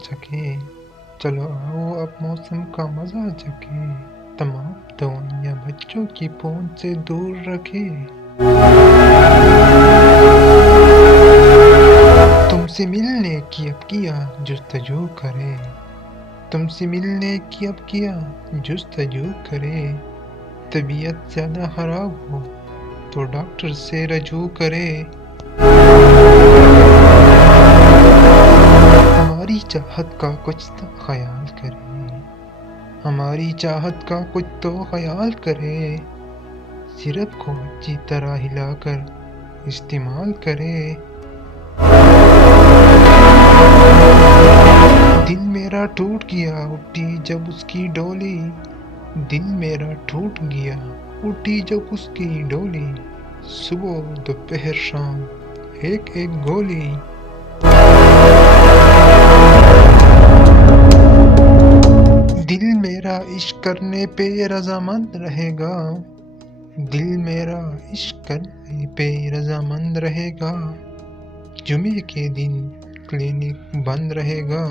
सके। चलो आओ अब मौसम का मजा चखे, तमाम दवाइयाँ बच्चों की पहुंच से दूर रखे। तुमसे मिलने की अब किया जुस्तजू करे, तुमसे मिलने की अब किया जुस्तजू करे। तबीयत ज्यादा खराब हो तो डॉक्टर से रजू करे। हमारी चाहत का कुछ तो ख्याल करे, हमारी चाहत का कुछ तो ख्याल करे। सिरप को अच्छी तरह हिलाकर इस्तेमाल करे। दिल मेरा टूट गया उठी जब उसकी डोली, दिल मेरा टूट गया उठी जब उसकी डोली। सुबह दोपहर शाम एक एक गोली। दिल मेरा इश्क करने पे रजामंद रहेगा, दिल मेरा इश्क करने पे रजामंद रहेगा। जुमे के दिन क्लिनिक बंद रहेगा।